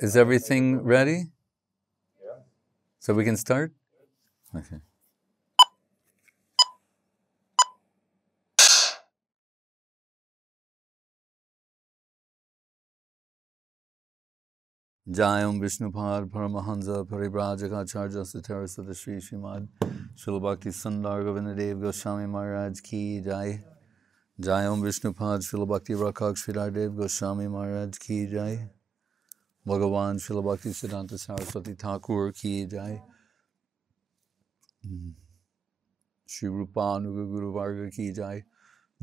Is everything ready? Yeah. So we can start? Okay. Jayam Vishnupad Paramahansa Paribrajaka Satarasada Sri Srimad Srila Bhakti Sundar Govindadev Goswami Maharaj Ki Jai. Jayam Vishnupad Srila Bhakti Rakak Sridardev Goswami Maharaj Ki Jai. Bhagavan Srila Bhakti Siddhanta Saraswati Thakur Ki Jai. Shri Rupanuga Guru Varga Ki Jai.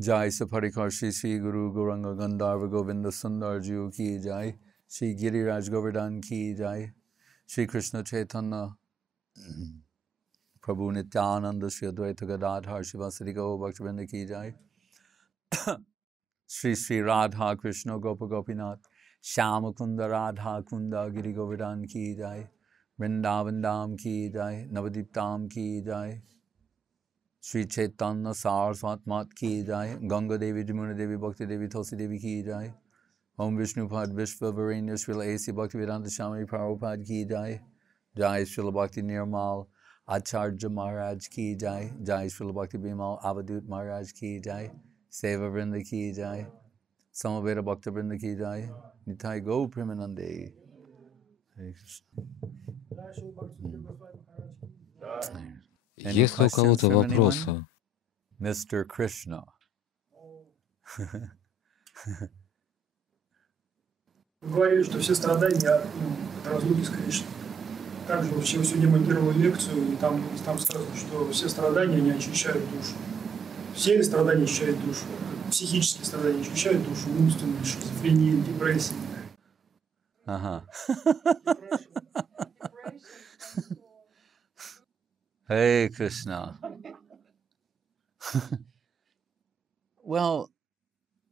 Jai Saparikar Shri Sri Guru Gauranga Gandharva Govinda Sundar Jiu Ki Jai. Shri Giriraj Govardhan Ki Jai. Shri Krishna Chaitanya Prabhu Nityananda Shri Advaita Gadadhar Shivasari Gaur Bhaktivinoda Ki Jai. Shri Sri Radha Krishna Gopa Gopinath Shyama Kunda Radha Kunda Giri Govardhan Ki Jai. Vrindavan Dham Ki Jai. Navadip Dham Ki Jai. Shri Chaitanya Saraswat Mat Ki Jai. Ganga Devi Jamuna Devi Bhakti Devi Tulsi Devi Ki Jai. Om Vishnupad Vishva Varenya Srila A.C. Bhaktivedanta Swami Prabhupada Ki Jai. Jai Srila Bhakti Nirmal Acharya Maharaj Ki Jai. Jai Srila Bhakti Bimal Avadut Maharaj Ki Jai. Seva Vrinda Ki Jai. Samaveda Bhakta Vrinda Ki Jai. Nitai Go Premanande. Hare Krishna. Если у кого-то вопросы, Mr. Krishna. Вы говорили, что все страдания от разлуки с Кришной. Также вообще вы сегодня монтировали лекцию, и там сказано, что все страдания, они очищают душу. Все ли страдания очищают душу? Психические страдания очищают душу, умственные, шизофрения, депрессия. Ага. Hey Krishna. Well,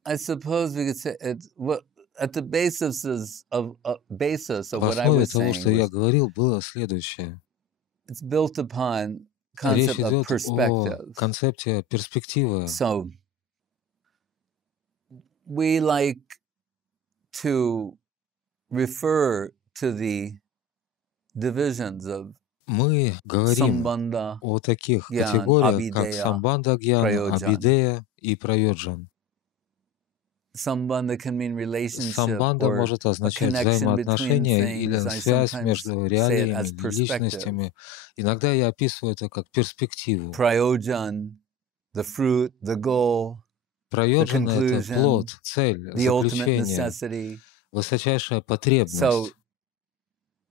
I suppose we could say it. What at the basis of what I was saying, что я говорил, было следующее. It's built upon Речь concept of идет perspective. о концепте перспективы. So we like to refer to the divisions of Мы говорим о таких категориях, как самбанда гьяна, абидея и прайоджан. Самбанда может означать взаимоотношения или связь между реалиями и личностями. Иногда я описываю это как перспективу. Прайоджан — это плод, цель, заключение, высочайшая потребность.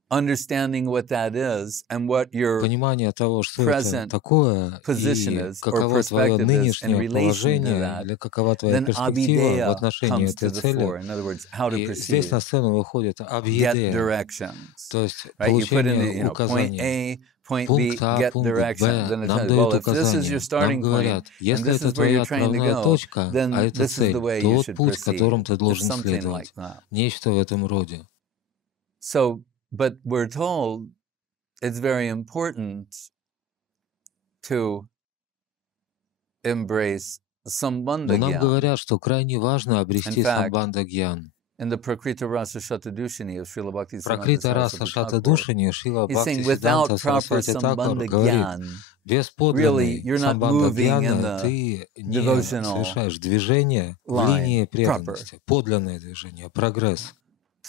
Понимание того, что это такое, и каково твое нынешнее положение, или какова твоя перспектива в отношении этой цели. И здесь на сцену выходит абхедея, то есть получение указаний. Пункт А, пункт Б, нам дают указания, нам говорят, если это твоя отправная точка, а это цель, то вот путь, которым ты должен следовать. Нечто в этом роде. But we're told it's very important to embrace sambandha gyan. Но нам говорят, что крайне важно обрести самбандха гьян. In the Prakrita Rasa Shatadushini of Srila Bhakti Prakrita Rasa Shatadushini Шрила Бхакти Сиддханта Сарасвати Тхакур говорит, без подлинной самбандха гьяна ты не совершаешь движение в линии преданности, подлинное движение, прогресс.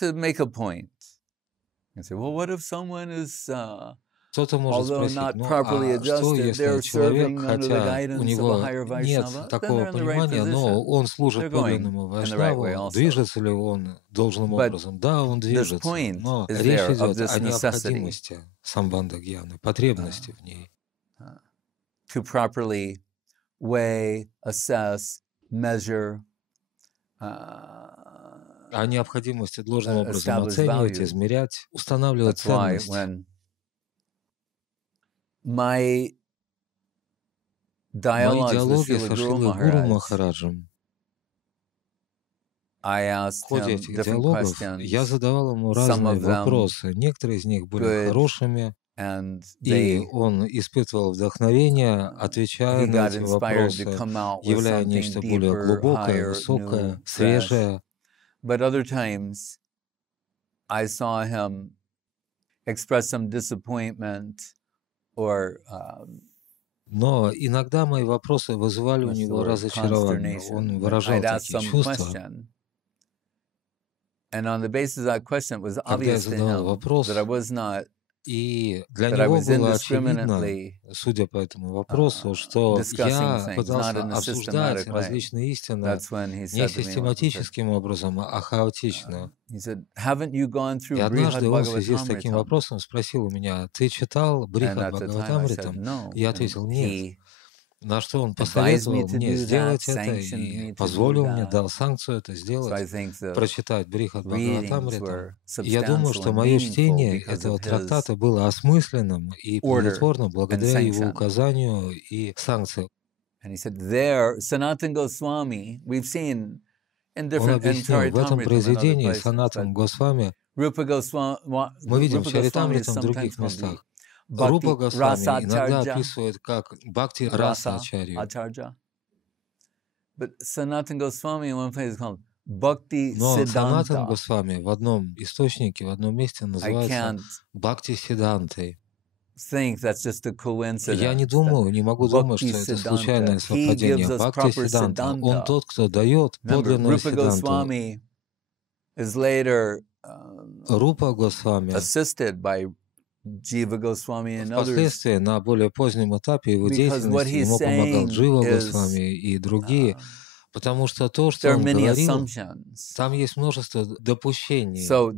To make a point. And say, well, what if someone is, Кто-то может спросить, ну а что, если человек, хотя у него нет такого понимания, но он служит подлинному вайшнаву, движется ли он должным образом? Да, он движется, но речь идет о необходимости самбандха гьяны, потребности в ней. To properly weigh, assess, measure, о необходимости должным образом оценивать, измерять, устанавливать ценность. Мои диалоги со Шрилой Гуру Махараджем, в ходе этих диалогов я задавал ему разные вопросы. Некоторые из них были хорошими, и он испытывал вдохновение, отвечая на эти вопросы, являя нечто более глубокое, высокое, свежее. But other times, I saw him express some disappointment or но иногда мои вопросы вызывали у него разочарование. Он выражал такие чувства. Когда я задавал вопрос, и для него было очевидно, судя по этому вопросу, что я пытался обсуждать различные истины не систематическим образом, а хаотично. И однажды он в связи с таким вопросом спросил у меня: «Ты читал бхедабхеда-пракаша?» Я ответил: «Нет». На что он посоветовал мне сделать это и позволил мне, дал санкцию это сделать, прочитать бхедабхеда-пракаша. Я думаю, что мое чтение этого трактата было осмысленным и плодотворным благодаря его указанию и санкциям. Он объяснил, в этом произведении Санатан Госвами мы видим в Чаритамритам в других местах. Рупа Госвами иногда описывает как бхакти-раса-ачарью. Но Санатан Госвами в одном источнике, в одном месте называется бхакти-сидантой. Я не думаю, не могу думать, что это случайное совпадение. Бхакти-сиданта, он тот, кто дает подлинную сиданту. Рупа Госвами впоследствии, на более позднем этапе его деятельности, ему помогал Дживеро Госвами и другие, потому что то, что он говорил, там есть множество допущений. То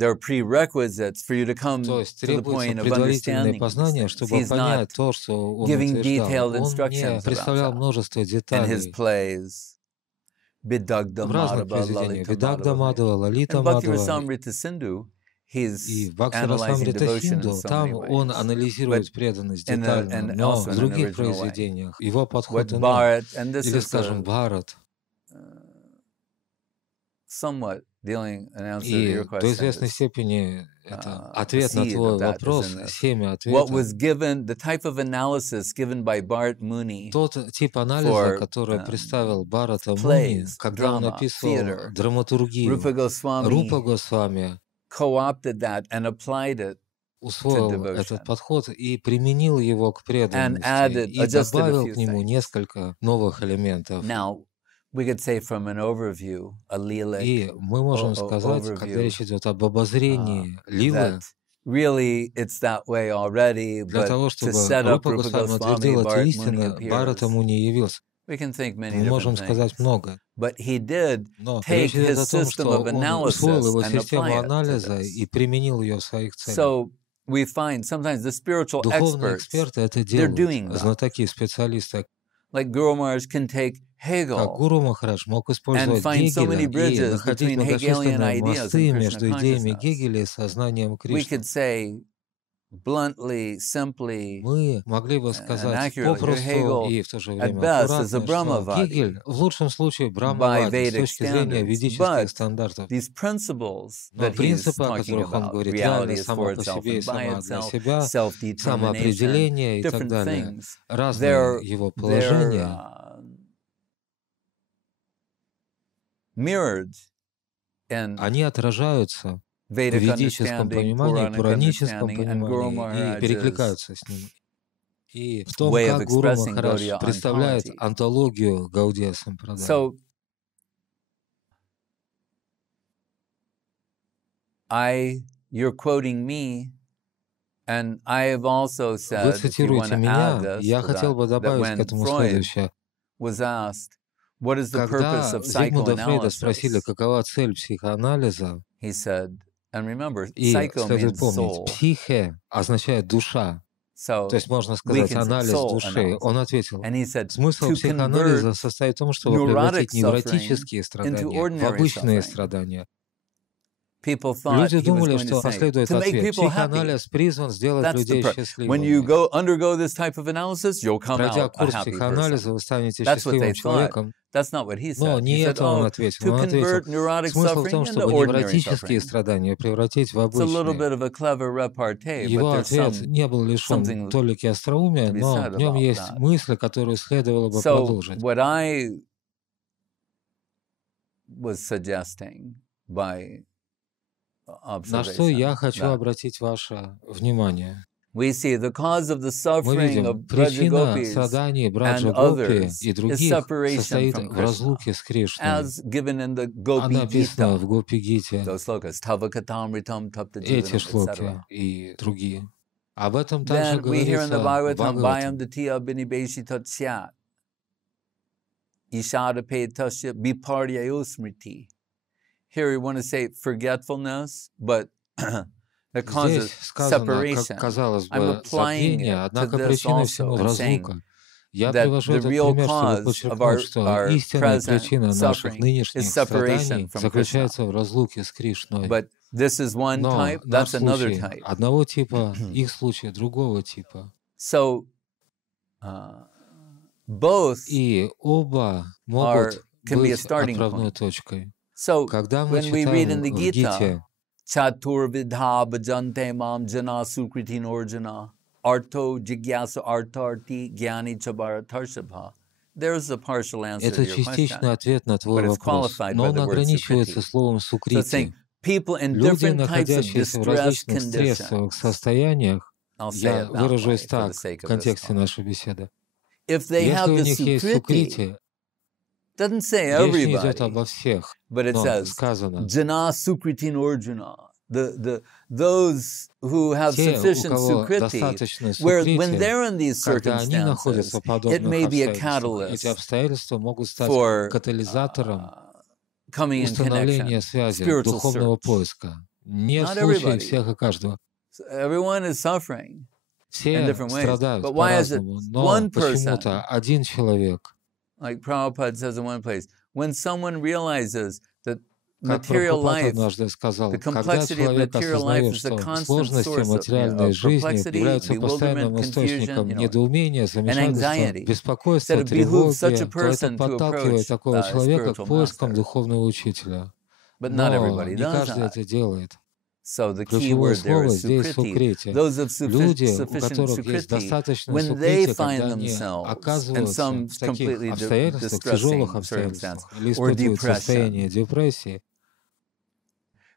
есть требуется предварительное познание, чтобы понять то, что он утверждал. Он не представлял множество деталей в разных произведениях. Видагда Мадхава, Лалита Мадхава. И в Бхакти-расамрита Синду, там он анализирует преданность детально, но в других произведениях его подход иной. Или, скажем, Бхарат. И до известной степени это ответ на твой вопрос, 7 ответов. Тот тип анализа, который представил Бхарата Муни, когда он описывал драматургию, Рупа Госвами усвоил этот подход и применил его к преданности, и добавил к нему несколько новых элементов. И мы можем сказать, когда речь идет об обозрении лилы, для того, чтобы Рупа Госвами утвердил эти истины, Бхарата Муни явился. Мы можем сказать много. Но речь идет о том, что он усвоил его систему анализа и применил ее в своих целях. Духовные эксперты это делают, знатоки, специалисты. Как Гуру Махарадж мог использовать Гегеля и находить многочисленные мосты между идеями Гегеля и сознанием Кришны. Мы могли бы сказать попросту и в то же время аккуратно, что Гегель в лучшем случае Брахмавади с точки зрения ведических стандартов. Но принципы, о которых он говорит, реальность само по себе и сама для себя, самоопределение и так далее, разные его положения, они отражаются в ведическом понимании, пураническом понимании и перекликаются с ним. И в том, как Гуру Махарадж представляет антологию Гаудия Сампрадая. Вы цитируете меня, я хотел бы добавить к этому следующее. Когда Зигмунда Фрейда спросили, какова цель психоанализа, и следует помнить, психе означает душа, то есть можно сказать анализ души. Он ответил, смысл психоанализа состоит в том, чтобы превратить невротические страдания в обычные страдания. Люди думали, что последует ответ. Психоанализ призван сделать людей счастливыми. Пройдя курс психоанализа, вы станете счастливым человеком. Но не это он ответил. Он ответил, смысл в том, чтобы невротические страдания превратить в обычные. Его ответ не был лишен толики остроумия, но в нем есть мысль, которую следовало бы продолжить. На что я хочу обратить ваше внимание. Мы видим, причина страданий Браджа-гопи и других состоит в разлуке с Кришной. Она написана в Гопи-гите, эти шлоки и другие. Об этом также говорится в Бхагаватам. Here we want to say forgetfulness, but that causes Здесь сказано, separation. как казалось I'm бы, applying забвение, it to однако this причиной всему also and saying разлука. Я that привожу the этот real пример, чтобы cause of подчеркнуть, что our истинная present причина наших suffering нынешних is separation страданий from заключается в разлуке с Кришной. But this is one Но type, наш that's another случай type. одного типа, их случай другого типа. So, both И оба могут can be a быть starting отправной point. точкой. So, Когда мы when we read in читаем the в Gita, Гите, Chaturvidha bhajante mam jana sukriti norjana arto jigyasa artarti gyani chabharatarshabha. There's a partial answer это to your question. частичный ответ на твой but it's вопрос, qualified но by он the word ограничивается sukriti. словом So it's сукрити. saying people in Люди, different types of находящиеся в distress различных conditions. стрессовых состояниях, I'll say я it that выражусь way for так the sake в of this контексте talk. нашей беседы. If they Если have у the них есть sukriti, сукрити, doesn't say речь не идет everybody, обо всех, but it но says сказано, jana sukriti norjana. Those who have те, у sufficient кого sukriti, достаточно where when сукрити, they're in these когда они circumstances, находятся в it подобных may be a обстоятельствах, эти catalyst обстоятельства могут стать for катализатором coming in установления connection, связи, spiritual духовного search. поиска. Не в Not случае everybody. всех и каждого. So everyone is suffering in Все different ways. страдают But why is it по-разному, но one почему-то person, один человек, like Prabhupada says in one place, when someone realizes that как material Прабхупад life, однажды сказал, the когда complexity of человек material life осознает, is the что constant сложности source материальной of жизни perplexity, являются постоянным bewilderment, источником confusion, недоумения, and замешательства, anxiety, беспокойства, that it behooves such a тревоги, то это person to подталкивает approach такого a человека к spiritual поискам master. духовного учителя. But not Но everybody не does каждый that. это делает. So the key Ключевое word there слово is здесь sukriti. сукрити. Those of Люди, у sufficient которых есть sukriti, достаточно when they сукрити, find когда они themselves in оказываются some в таких completely обстоятельствах, distressing тяжелых circumstance обстоятельствах, или or испытывают состояние depression. депрессии,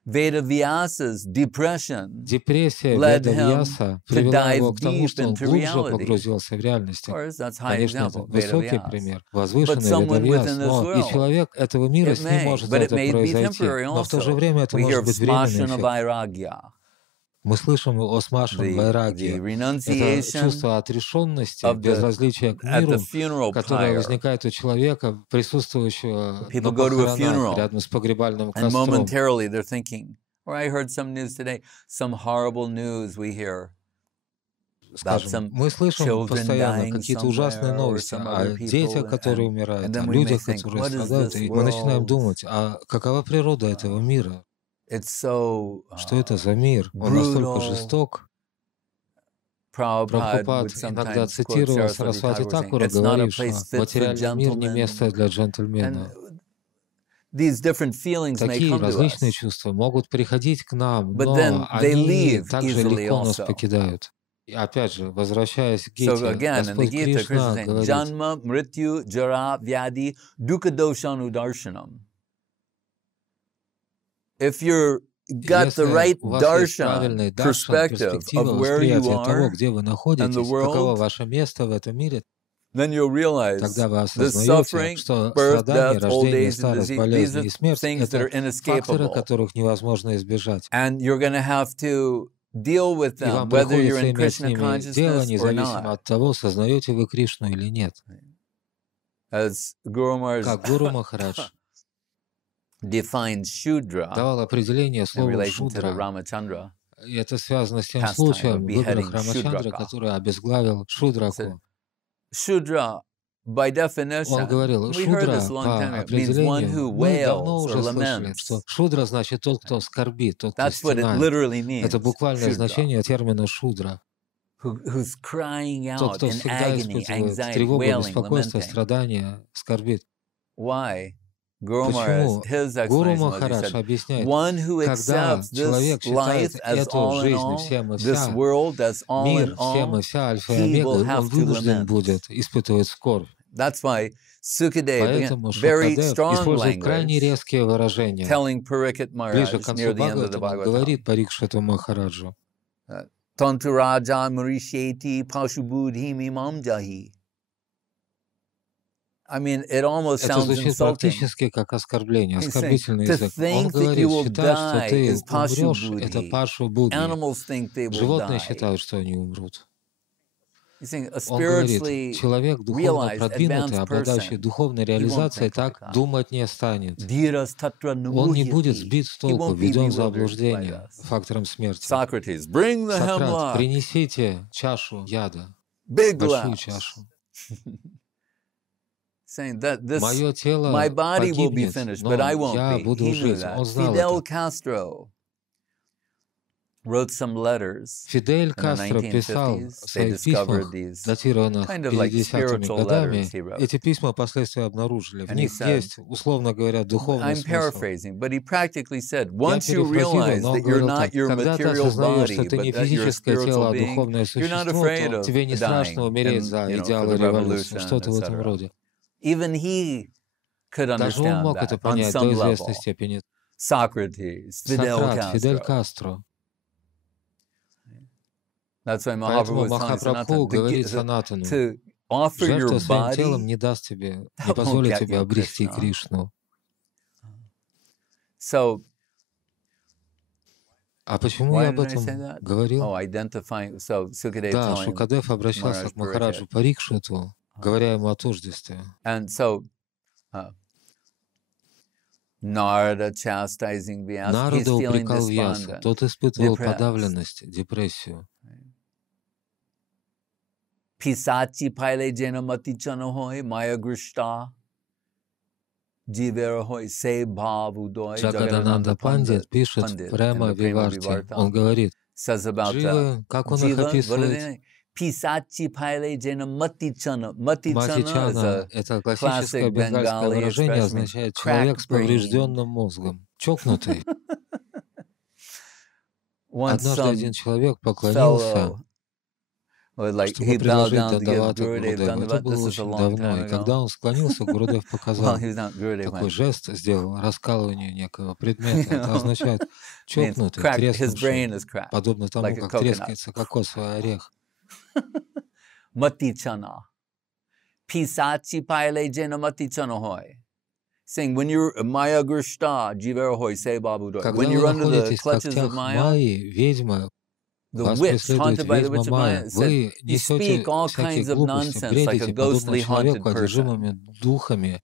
Veda-vyasa's depression депрессия led him Веда-вьяса to привела его dive к тому, deep что он into глубже reality. погрузился в реальность. Of course, that's high Конечно, это example, высокий Veda-vyas. пример, But возвышенный someone Веда-вьяс, within this но и world, человек этого мира it с ним may, может but it это may be произойти. temporary Но в то же also. время это We hear может of быть временный smashana эффект. vairagya, Мы слышим о смашан the вайраги. Это renunciation чувство отрешенности, of the безразличия к at the миру, funeral которое pyre. возникает у человека, присутствующего People на go to a похоронах funeral, рядом с погребальным and костром. momentarily they're thinking, or I heard some news today, some horrible news we hear about Скажем, some мы слышим children постоянно dying какие-то ужасные somewhere or новости some о other детях, people, которые and умирают, then о we may людях, think, которые what is страдают, this и мы начинаем world? думать, а какова природа этого мира? It's so Что это за мир? Он настолько brutal. жесток. Prabhupada Прабхупад would иногда sometimes quote цитировал Saraswati Сарасвати Thakur saying, Такура, it's not a говорившего, place fit for материальный мир не место для gentlemen. джентльмена. And these different feelings may Такие come to различные us, чувства могут приходить к нам, but но then they они leave также easily легко нас also. покидают. И опять же, возвращаясь к So Гите, again, in the Господь Gita, Krishna Кришна is saying, говорит, Janma, Mrityu, Jara, Vyadi, Dukkha Doshanu Darshanam. If you're got the если right у вас есть darshan, правильный даршан, perspective перспектива, of where you восприятие того, are где вы and the находитесь, каково world, ваше место в этом мире, then you'll realize тогда вы the осознаете, suffering, что birth, страдания, death, old рождение, age, and старость, disease, these болезнь are и смерть — things that это are факторы, inescapable. которых невозможно избежать. And you're going to have to deal with И вам them, whether you're приходится in иметь с Krishna ними дело, consciousness or независимо not. от того, сознаете вы Кришну или нет. As Guru Maharaj Как Гуру Махарадж defines Shudra давал определение in слову relation to the «шудра», Ramachandra и это связано с тем pastime of случаем в играх beheading Рамачандры, Shudraka. который обезглавил So, Шудраку. Shudra, by Он definition, говорил, we heard шудра this a long по time ago, means one определению, who мы давно wails or уже слышали, laments. что шудра значит тот, кто скорбит, тот, кто That's what it стенает. literally means, Это буквальное Shudra, значение термина шудра. who's crying Тот, out кто in всегда agony, испытывает anxiety, тревогу, wailing, беспокойство, lamenting. страдания, скорбит. Why? Guru Maharaj, Почему? his Гуру explanation was, he Махарадж said, объясняет, one who когда accepts человек this life считает as эту all in жизнь all, всем и this вся, world as all in мир всем и all, вся, альфа и he омега, will он have to вынужден lament. будет испытывать скорбь. Поэтому Шукадев использует крайне резкие выражения. Ближе к концу Бхагаватам он говорит Парикшиту Махараджу: Тантураджа Маришети Пашубудхими Мамджахи. Это звучит практически как оскорбление, оскорбительный язык. Он говорит: считать, что ты умрешь, это пашу Будхи. Животные считают, что они умрут. Он говорит: человек духовно продвинутый, обладающий духовной реализацией, так думать не станет. Он не будет сбит с толку, введен в заблуждение фактором смерти. Сократ, принесите чашу яда, большую чашу. Мое тело погибнет, но я буду жить. Он знал это. Фидель Кастро писал в своих письмах, датированных 50-ми годами. Эти письма впоследствии обнаружили. В них есть, условно говоря, духовный смысл. Я перефразирую, но он говорил так: когда ты осознаешь, что ты не физическое тело, а духовное существо, то тебе не страшно умереть за идеалы революции, что-то в этом роде. Даже он мог это понять до известной степени. Сократ, Фидель Кастро. Поэтому Махапрабху говорит Санатану: жертва своим телом не даст тебе, не позволит тебе обрести Кришну. А почему я об этом говорил? Да, Шукадев обращался к Махараджу Парикшиту, говоря ему о тождестве. Нарада упрекал Вьяса, тот испытывал подавленность, депрессию. Писачи пайле дженамати чанохой майя гришта Дживеро хой се бхавудой. Джагадананда Пандит пишет прямо в Виварте. Он говорит: Джива, как он их описывает? Писачи пайле дженамати чана. Матичана — это классическое бенгальское выражение, означает человек с поврежденным мозгом, чокнутый. Однажды один человек поклонился, чтобы предложить дадавата Гурудеву. Это было очень давно. И когда он склонился, Гурудев показал такой жест, сделал раскалывание некого предмета. Это означает чокнутый, треснувший, подобно тому, как трескается кокосовый орех. Матичана. Писачи пайле дженамати хой. Saying, when you're Maya Grishta, Дживеро хой се бабудой. When you're under the clutches of Maya, ведьма, вас преследует ведьма Майя. Вы несете всякие глупости, бредите, подобно человеку, одержимыми духами.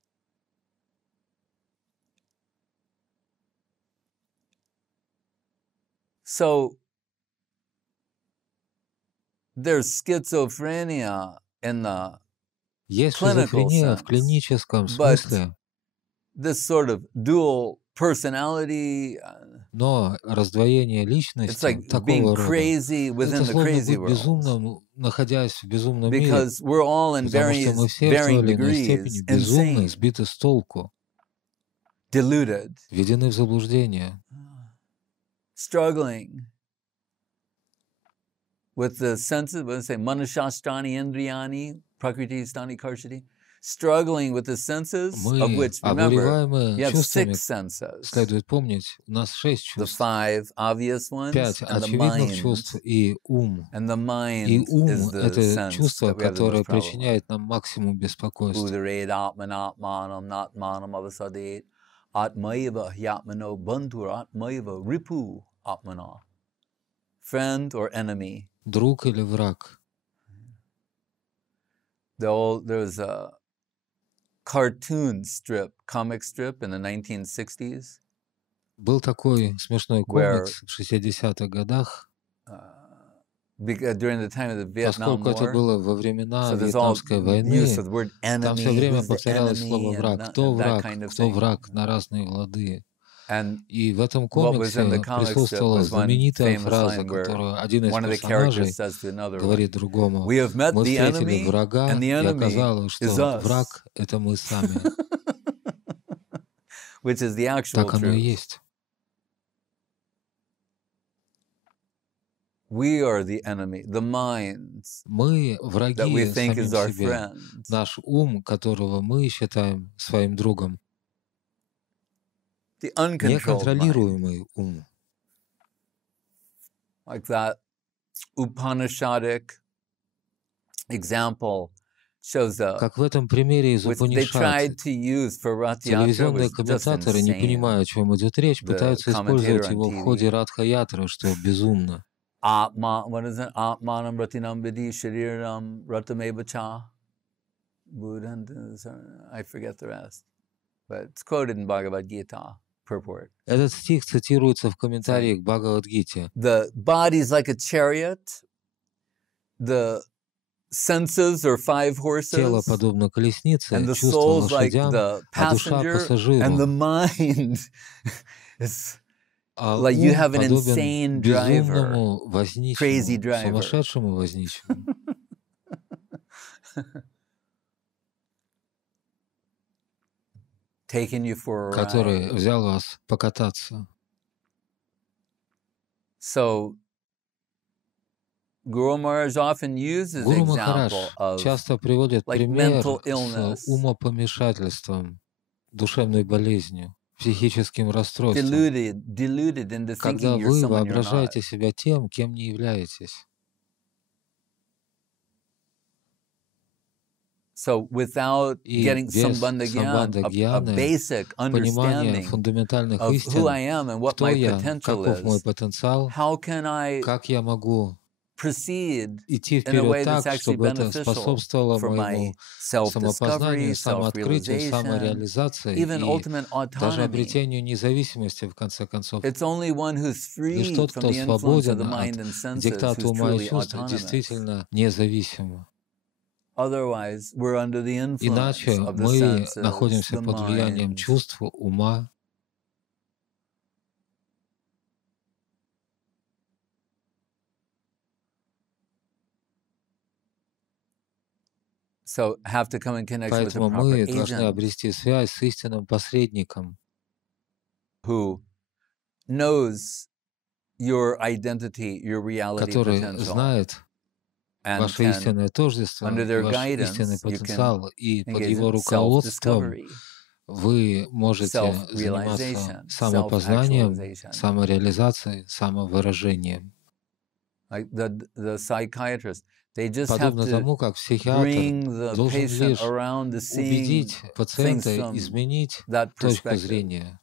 So, there's schizophrenia in the есть шизофрения в клиническом смысле. This sort of dual personality, но раздвоение личности такого рода, это словно быть безумным, находясь в безумном мире, потому что мы все в той или иной степени безумны, сбиты с толку, введены в заблуждение, struggling with the senses, what say, manushastrani indriyani, prakriti stani karshati, struggling with the senses, of which, remember, you have 6 senses. Следует помнить, у нас 6 чувств. The 5 obvious ones, 5 очевидных чувств и ум. И ум — это чувство, которое причиняет нам максимум беспокойства. Friend or enemy. Друг или враг. There's a cartoon strip, comic strip in the 1960s. Был такой смешной комикс в 60-х годах, поскольку это было во времена Вьетнамской войны, там все время повторялось слово «враг». Кто враг на разные лады. И в этом комиксе присутствовала знаменитая фраза, которую один из персонажей говорит другому: «Мы встретили врага, и оказалось, что враг — это мы сами». Так оно и есть. We are the enemy, the minds Мы that we враги think is самим our себе. friends. Наш ум, которого мы считаем своим другом, The uncontrolled mind. неконтролируемый ум. Like that Upanishadic example shows up. Как в этом примере из They Упанишад. tried to use for Rath Yatra Телевизионные was just комментаторы, не insane. понимая, о чем идет речь, The пытаются commentator использовать on его в TV. ходе Радха-ятры, что безумно. What is it? Atmanam ratinam vidhi shariram ratamevacha. I forget the rest. But it's quoted in Bhagavad Gita purport. Этот стих цитируется в комментарии к Бхагавад-гите. The body is like a chariot. The senses are 5 horses. Тело подобно колеснице, And the чувства soul's like лошадям, the а душа passenger. And пассажиру. the mind is А like you ум have an подобен insane driver, безумному crazy возничему, driver. сумасшедшему возничему, Taking you for a который ride. взял вас покататься. So Guru Maharaj often uses Гуру Махарадж example of часто приводит like пример mental с illness, умопомешательством, душевной болезнью, психическим расстройством, deluded into когда thinking you're вы someone you're not. воображаете себя тем, кем не являетесь. So without И getting без самбандha-гьяна, a basic понимания understanding фундаментальных of истин, who I am and what кто my я, potential каков мой is, потенциал, how can I как я могу proceed идти in a way вперед that's так, actually чтобы это beneficial способствовало for my моему self-discovery, самопознанию, самооткрытию, self-realization, самореализации even и ultimate даже autonomy. обретению независимости, в конце концов. It's only one who's Лишь free тот, from кто the influence of the свободен mind от and senses, диктата who's ума и truly чувств, autonomous. действительно независим. Otherwise, we're under the influence Иначе of the мы senses, находимся the под влиянием mind. чувств, ума. So have to come in connection with the Поэтому proper мы должны agent обрести связь с истинным посредником, who knows your identity, your reality который potential, знает and ваше can, истинное тождество, under their ваш истинный guidance, you can потенциал, и под engage его in руководством self-discovery, вы можете заниматься self-realization, самопознанием, self-actualization. самореализацией, самовыражением. Like the psychiatrist, they just have Подобно to тому, как психиатр bring the должен patient лишь around to seeing убедить things пациента from изменить that точку perspective, зрения,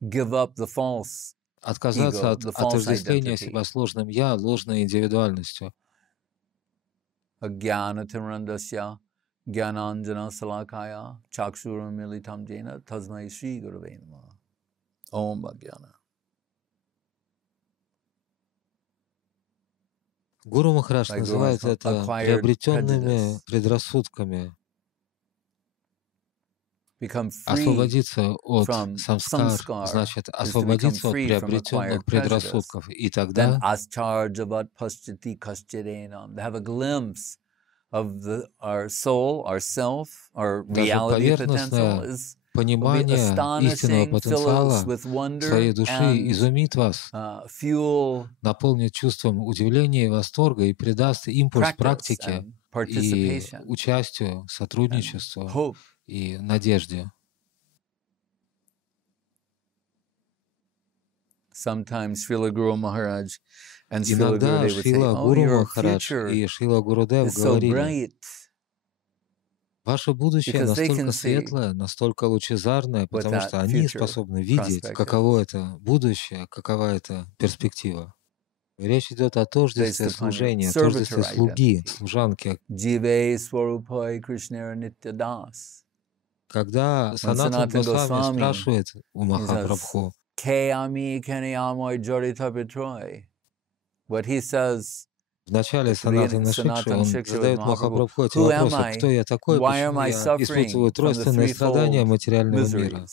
give up the false отказаться ego, от the false отождествления identity. себя с ложным «я», ложной индивидуальностью. Ajnana-timrandasya jnananjana salakaya chakshuram militam jena tasmai Shri Gurave Namaha. Om Bhajnana. Гуру Махарадж называет это приобретенными предрассудками. Освободиться от самскар значит освободиться от приобретенных предрассудков. И тогда поверхностное понимание истинного потенциала своей души изумит вас, наполнит чувством удивления и восторга и придаст импульс практике и участию, сотрудничеству и надежде. Иногда Шрила Гуру Махарадж и Шрила Гурудев говорили: ваше будущее настолько светлое, настолько лучезарное, потому что они способны видеть, каково это будущее, какова это перспектива. Речь идет о тождестве служения, тождестве слуги, служанки. Дживеро, сварупа и нитья-дас. Когда Санатан Госвами спрашивает у Махапрабху, what he says в начале Санатана-шикши он задает Махапрабху эти вопросы: кто я такой, почему я испытываю тройственные страдания материального мира?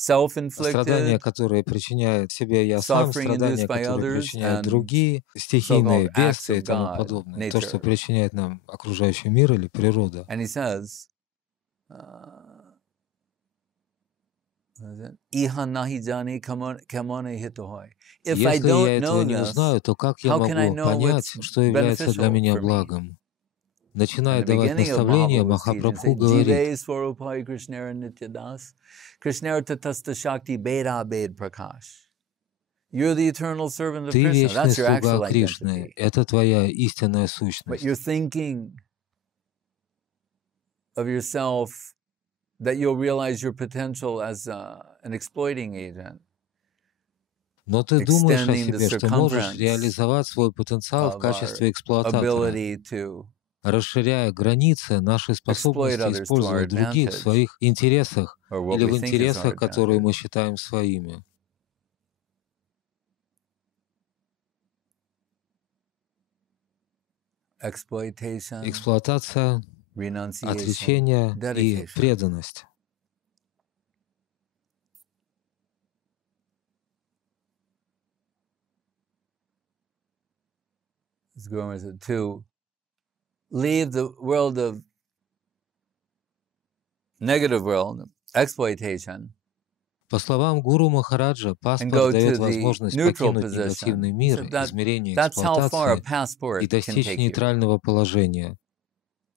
Страдания, которые причиняет себе я сам, страдания, которые причиняют другие, стихийные бедствия и тому подобное, то, что причиняет нам окружающий мир или природа. Если я этого не узнаю, то как я могу понять, что является для меня благом? Начиная давать наставления, Махапрабху говорит: «Ты вечный слуга Кришны, это твоя истинная сущность». Но ты думаешь о себе, что можешь реализовать свой потенциал в качестве эксплуататора, расширяя границы нашей способности использовать других в своих интересах или в интересах, которые мы считаем своими. Эксплуатация, отречение и преданность. To leave the world of negative world, exploitation. По словам Гуру Махараджа, паспорт дает возможность покинуть негативный мир, измерение эксплуатации и достичь нейтрального положения.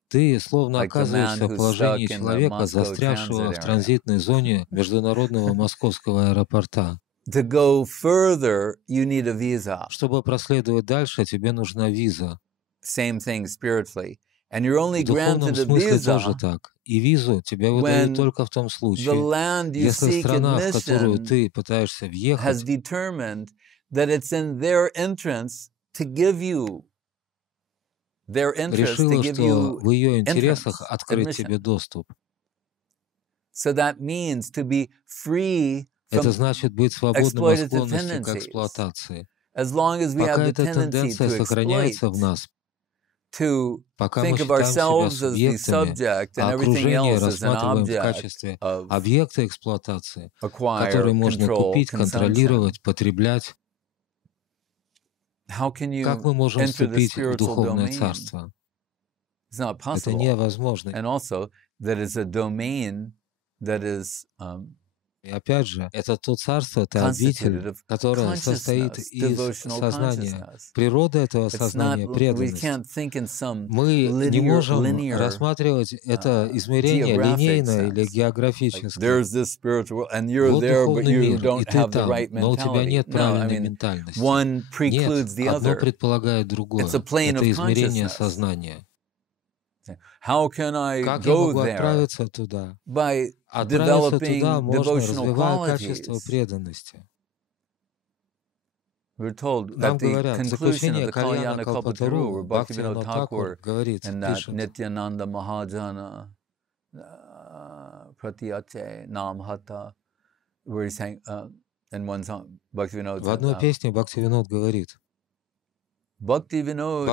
Ты словно оказываешься в положении человека, застрявшего в транзитной зоне международного московского аэропорта. Чтобы проследовать дальше, тебе нужна виза. В духовном смысле тоже так. И визу тебе выдают только в том случае, если страна, в которую ты пытаешься въехать, решила, что в ее интересах открыть тебе доступ. Это значит быть свободным от склонности к эксплуатации. Пока эта тенденция сохраняется в нас, пока мы считаем себя субъектами, а окружение рассматриваем в качестве объекта эксплуатации, который можно купить, контролировать, потреблять, как мы можем вступить в духовное царство? Это невозможно. И опять же, это то царство, это обитель, которая состоит из сознания. Природа этого сознания — преданность. Мы не можем рассматривать это измерение линейно или географически. Вот духовный мир, и ты там, но у тебя нет правильной ментальности. Нет, одно предполагает другое. Это измерение сознания. Как я могу отправиться туда? Отправиться туда можно, развивая качество преданности. Нам говорят, в заключение Кальяна Калпатару Бхактивинод Тхакур говорит, пишет: в одной песне Бхактивинод говорит: Бхактивинод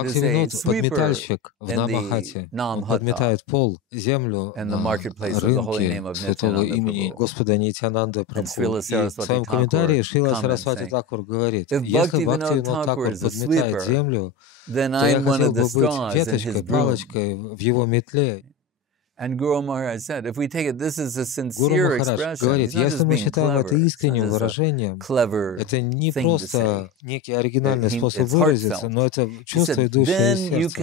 — подметальщик в Намахате. Он подметает пол, землю на рынке святого имени Господа Нитьянанды Прабху. И в своем комментарии Шрила Сарасвати Тхакур говорит: если Бхактивинод Тхакур подметает землю, то я хотел бы быть веточкой, палочкой в его метле. Гуру Махарадж говорит, если мы считаем это искренним выражением, это не просто некий оригинальный способ выразиться, но это чувство, идущее из сердца.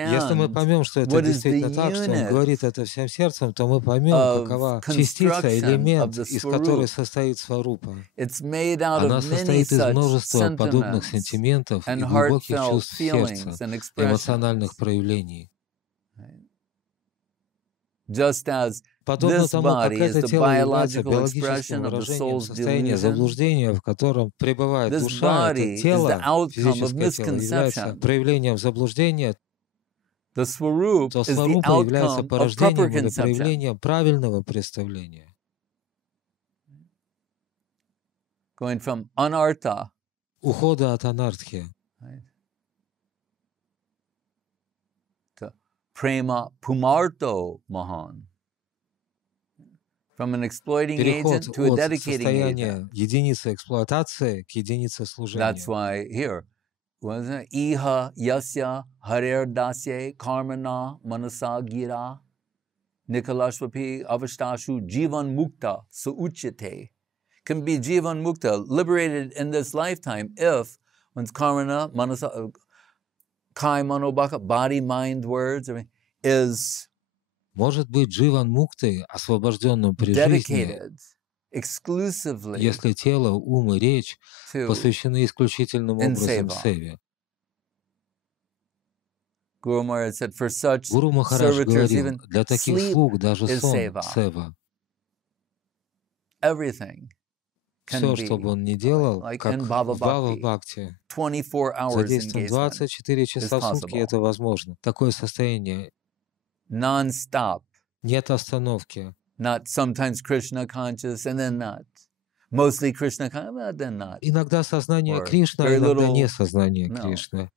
Если мы поймем, что это действительно так, что он говорит это всем сердцем, то мы поймем, какова частица, элемент, из которой состоит сварупа. Она состоит из множества подобных сентиментов и глубоких чувств сердца, эмоциональных проявлений. Подобно тому, как это тело является биологическим выражением состояния заблуждения, в котором пребывает душа, это тело, физическое тело, является проявлением заблуждения, то сварупа является порождением или проявлением правильного представления. Ухода от анартхи. Prema pumarto mahan. From an exploiting agent to a dedicating agent. Единицы эксплуатации к единице служения. That's why here, iha yasya harer dasye karmana manasa gira Nikalashvapi avashtashu jivan mukta suuchite. Can be jivan mukta, liberated in this lifetime if one's karma, manasa, kai manobhaka, body, mind, words, is может быть дживан муктой, освобожденным при жизни, если тело, ум и речь посвящены исключительным образом севе. Гуру Махарадж говорил, для таких слуг даже сон — сева. Все, что бы он ни делал, как в Бхава-бхакти, задействован 24 часа в сутки, это возможно. Такое состояние non-stop. Нет остановки. Not sometimes Krishna conscious and then not. Mostly Krishna conscious, then not. Иногда сознание Кришны, а иногда не сознание Кришны.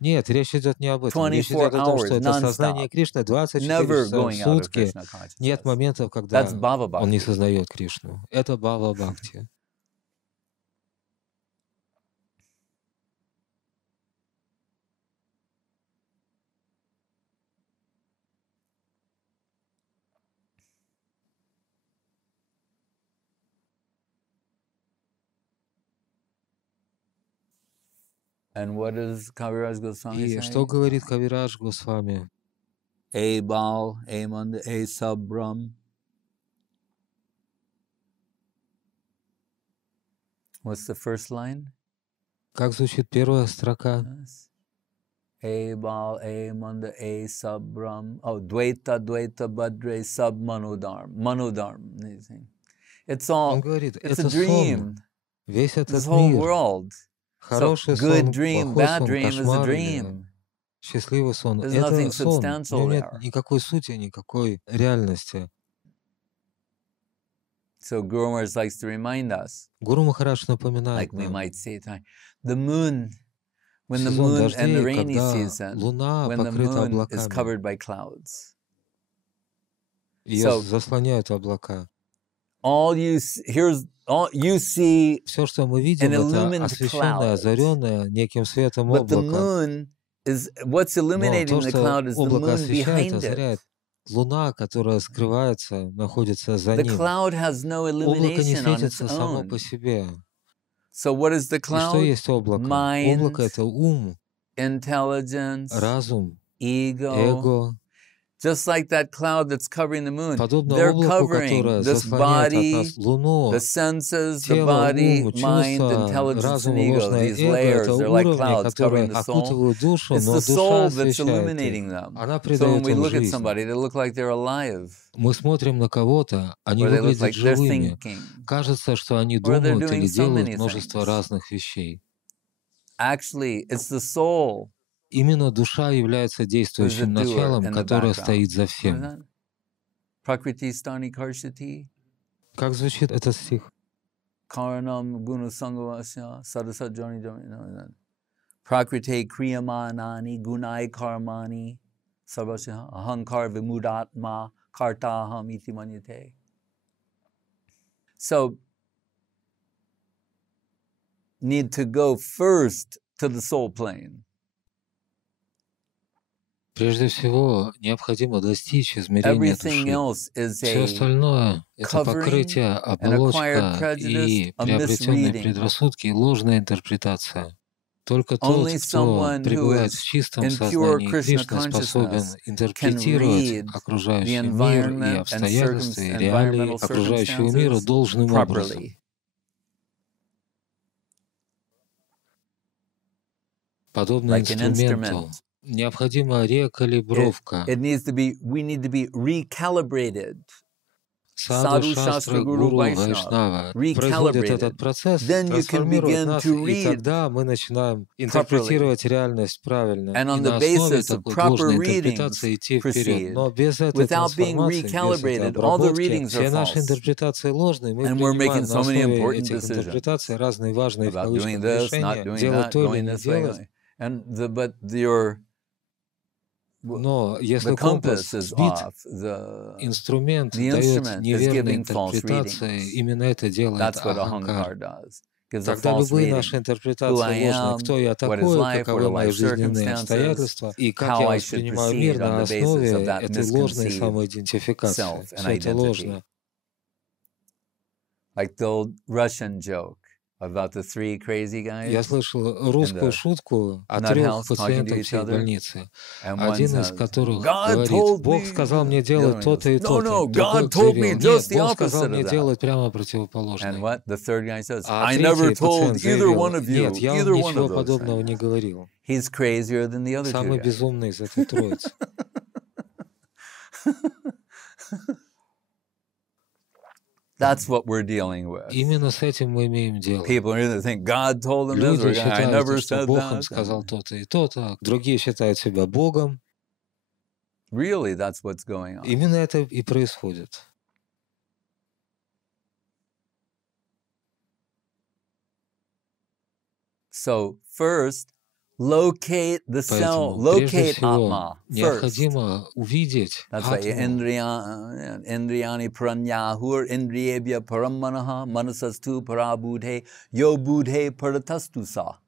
Нет, речь идет не об этом. Речь идет о том, что это сознание Кришны 24 часа в сутки. Нет моментов, когда он не сознает Кришну. Это Бхава-бхакти. And what does Kaviraj Goswami И что говорит Кавирадж Госвами? A Bal, A Manda, A Sabram. What's the first line? Как звучит первая строка? A Bal, A Manda, A Sabram. Oh, Dvaita, Dvaita, Badre, Sab Manodharm. Manodharm. It's all, Он говорит, it's это a dream. Сон. Весь этот This whole мир. world. Хороший So, good сон, dream, плохой bad сон, dream is a кошмарный, dream. счастливый сон. There's Это nothing сон. В substantial нем нет there. никакой сути, никакой реальности. So Guru Maharaj likes to remind us, Гуру Махарадж напоминает like we нам, might say, the moon, when the сезон moon and the дождей, rainy когда season, луна when the покрыта moon is облаками, covered by clouds. ее So, заслоняют облака. all you see Все, что мы видим, an это illumined освещенное, cloud. озаренное неким светом But the облако. moon is, what's Но illuminating то, the что cloud is the облако moon освещает, behind it. озаряет. Луна, которая скрывается, находится за The ним. cloud has no Облако не illumination on its светится само own. по себе. So what is the И что cloud? есть облако? Mind, Облако — это ум, intelligence, разум, ego. эго. Just like that cloud that's covering the moon, Подобно they're облаку, covering которое this заслоняет от body, нас Луну, the senses, the тело, body, ум, mind, чувства, intelligence, разум and и ego. ложное These эго — layers, это they're like уровни, clouds которые covering the soul. окутывают душу, It's но the душа soul that's освещает illuminating их. them. Она So when придает we им look at жизнь. somebody, they look like they're alive, Мы смотрим на кого-то, они or they look выглядят like they're живыми. thinking, Кажется, что они or they're думают doing или so делают many множество things. разных вещей. Actually, it's the soul Именно душа является who's the действующим doer началом, in the которое background. стоит за What is всем. that? Prakriti stani karshati, Как звучит этот стих? karanam gunu sangavasya sadasa jani jani. Prakriti kriyamanani gunai karmani sarvasya ahankar vimudatma kartaham iti manyate. So, need to go first to the soul plane. Прежде всего, необходимо достичь измерения души. Все остальное — это покрытие, оболочка и приобретенные предрассудки и ложная интерпретация. Только тот, кто пребывает в чистом сознании Кришны, способен интерпретировать окружающий мир и обстоятельства, и реалии окружающего мира должным образом. Подобно инструменту, необходима рекалибровка. Саду, шастра, гуру, вайшнава производят этот процесс, трансформируют нас, и тогда мы начинаем интерпретировать реальность правильно. И на основе такой должной интерпретации идти вперед. Но без этой трансформации, без этой обработки, все наши интерпретации ложные. Мы принимаем на основе этих интерпретаций разные важные в кавычках решения, делать то или не делать. Но если компас сбит, инструмент дает неверные интерпретации, именно это делает Аханкар. Тогда любые наши интерпретации ложны. Кто я такой, каковы мои жизненные обстоятельства, и как я воспринимаю мир на основе этой ложной самоидентификации. Все это ложно. Я слышал русскую шутку о 3 пациентах всей больницы, один из которых говорит: «Бог сказал мне делать то-то и то-то». Другой заявил: «Нет, Бог сказал мне делать прямо противоположное». А третий пациент заявил: «Нет, я вам ничего подобного не говорил». Самый безумный из этой троицы. That's what we're dealing with. Именно с этим мы имеем дело. Люди считают, что Бог им сказал то-то и то-то, другие считают себя Богом. Really, that's what's going on. Именно это и происходит. So first, locate the self, Поэтому, locate прежде всего, Atma необходимо увидеть Атму. Indriyani pranyahur indriyebhya paramanaha manasastu parabudhe yo budhe paratastusa.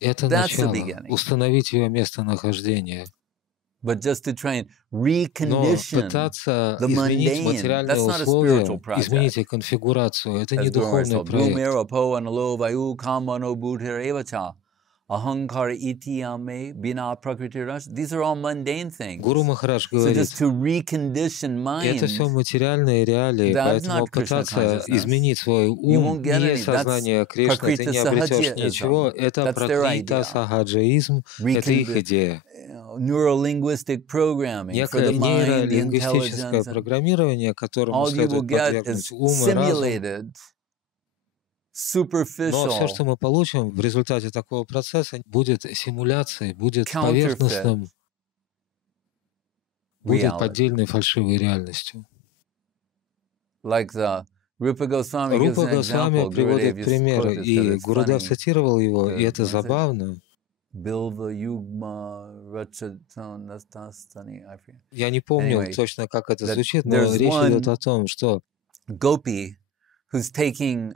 Это начало, установить ее местонахождение. But just to try and Но recondition пытаться the изменить mundane, материальные that's not a условия, spiritual project. изменить их конфигурацию, это не As Guru Maharaj духовный told, проект. Bhumera po analo vayu kamano budhirevacha ahankara itiyame bina prakritiras. These are all mundane things. Гуру Махарадж So говорит, just to recondition mind, это все материальные реалии, that's поэтому not Krishna пытаться consciousness. изменить свой You ум won't get не any. есть сознание That's Кришны, ты не обретешь prakrita-sahajaism. ничего, это That's their пракрита idea. сахаджаизм, это их идея. Neurolinguistic programming for the Некое mind, the нейролингвистическое intelligence. программирование, которому All you will следует get подвергнуть is ум и разум. simulated, Но superficial, все, что мы получим в результате такого процесса, будет симуляцией, будет counterfeit поверхностным, будет reality. поддельной фальшивой реальностью. Like the Rupa Goswami gives Рупа an Госвами example. приводит Gurudev used to пример, quote this и because it's Гурудев funny. цитировал его, и это Was it забавно. Bilva Yugma Rachatan Nastastani? I forget. Я не помню Anyway, точно, как это that звучит, но there's речь идет one о том, что gopi who's taking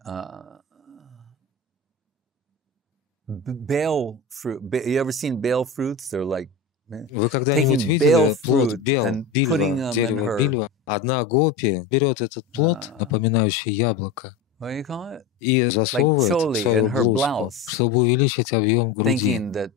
bale fruit. You ever seen bale fruits? They're like вы когда-нибудь taking видели bale плод fruit бел, and бильва, putting them in дерево her, бильва? Одна гопи берет этот плод, напоминающий яблоко, what do you call it? и засовывает в choli in свою her блузку, blouse, чтобы увеличить объем груди. thinking that,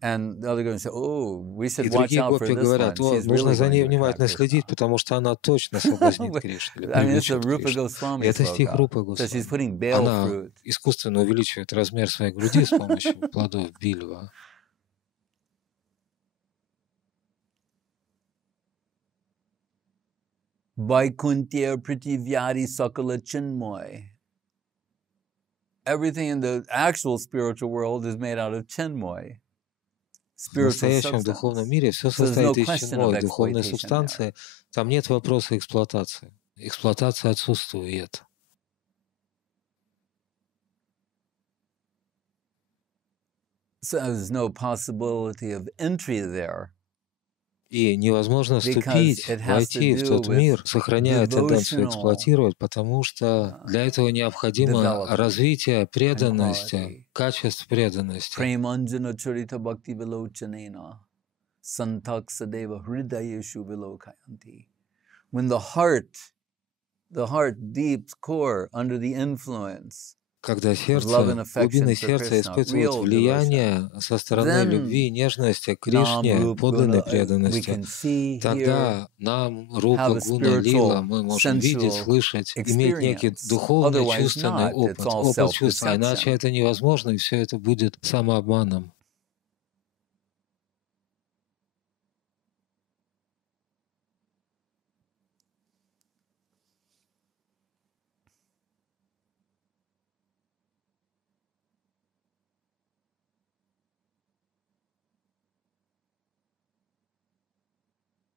and the other girl say, "Oh, we И should watch другие out for гопи this говорят: one. «О, She's нужно really за going ней to внимательно attract следить, Krishna." потому что она точно соблазнит Кришну или I mean, it's a привлечет Rupa Кришну». Goswami Это стих sloka. Рупы So she's Госвами. putting bale Она fruit. искусственно увеличивает размер своей груди с помощью плодов бильва. Vaikuntya Pritivyari Sakala Chinmoy. Everything in the actual spiritual world is made out of Chinmoy. В настоящем духовном мире все состоит из чинмой, духовной субстанции. Там нет вопроса эксплуатации. Эксплуатация отсутствует. So there's no possibility of entry there. И невозможно вступить, войти в тот мир, сохраняя тенденцию эксплуатировать, потому что для этого необходимо развитие преданности, качеств преданности. When the heart deep core under the influence, когда сердце, глубины сердца испытывают влияние со стороны любви и нежности к Кришне, подлинной преданности, тогда нам, Рупа, Гуна, Лила, мы можем видеть, слышать, иметь некий духовный, чувственный опыт чувства. Иначе это невозможно, и все это будет самообманом.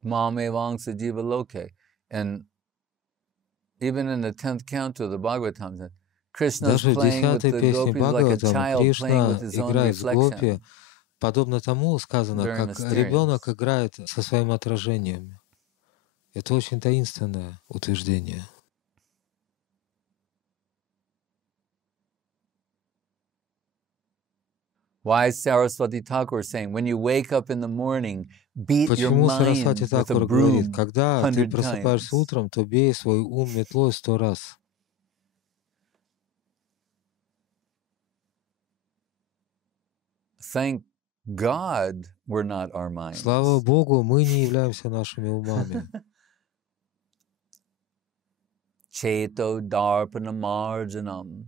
Mamevang Sajiva Loke. And even in the 10th canto of the Bhagavatam, Krishna's даже в playing with 10-й the песне gopis like a Бхагаватам child playing with Кришна his own играет с гопи, reflection. подобно тому сказано, Very как mysterious. ребенок играет со своим отражением. Это очень таинственное утверждение. Why is Saraswati Thakur saying, when you wake up in the morning, beat your Почему mind Сарасвати with a Такур говорит, broom когда ты 100 просыпаешься times? утром, то бей свой ум метлой 100 раз. Thank God we're not our minds. Слава Богу, мы не являемся нашими умами. Cheto darpana marjanam.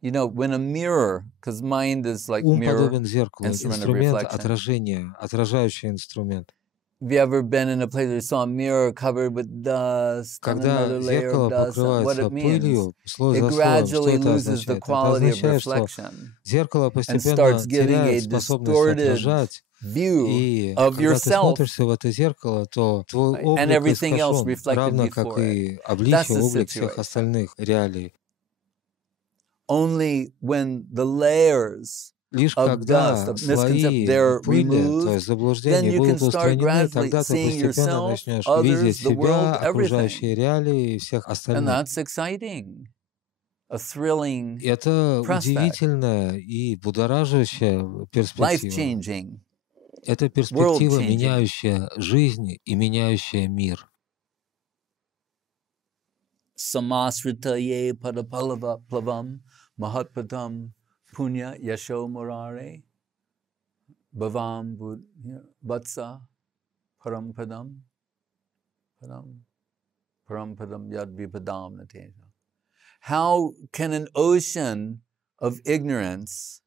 You know, when a mirror, because mind is like Ум mirror, подобен зеркалу, instrument of инструмент reflection. отражения, отражающий инструмент. Have you ever been in a place where you saw a mirror covered with dust and Когда another layer зеркало of dust? And what покрывается it means, пылью, слой it за слоем, что gradually это loses the означает? Это quality of означает, что reflection зеркало and постепенно starts giving a теряет способность distorted отражать. view И of когда ты yourself смотришься в это зеркало, то твой and облик everything else искажен, reflected равно как before it. и That's обличие, the облик всех situation. остальных реалий. Only when the layers Лишь of когда dust, of слои misconception, they're пыли, то removed, есть then заблуждения you can будут start устранены, gradually тогда ты seeing постепенно yourself, начнешь others, видеть the world, себя, окружающие everything. реалии и всех And остальных. that's exciting, a thrilling Это prospect, удивительная и будоражащая перспектива. life-changing, Это перспектива, world-changing. меняющая жизнь и меняющая мир. Samasritaye padapalava plavam mahatpadam punya yasho murare bhavam vatsa parampadam yad vipadam natena. How can an ocean of ignorance,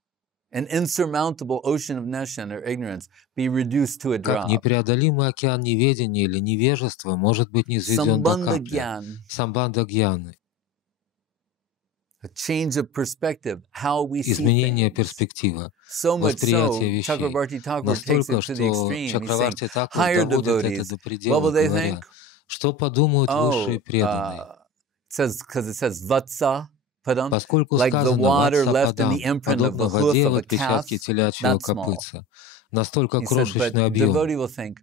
an insurmountable ocean of neshan or ignorance, be reduced to a Как drop? непреодолимый океан неведения или невежества может быть низведен до Sambandha капли. gyan, Самбандха гьяны. a change of perspective, how we see Изменение things. перспективы, So much восприятие so, вещей. Chakravarti Thakur takes Настолько, it to the что extreme. He's saying, Чакраварти Такур higher доводит это devotees, до what предела, will they говоря, think? что подумают высшие Oh, преданные. because it says vatsa padam, Поскольку like the сказано water «ватса left in падам», the imprint of подобно the hoof воде of в a calf, отпечатке телячьего that's small. копытца, настолько He said, but крошечный объем. devotee will think,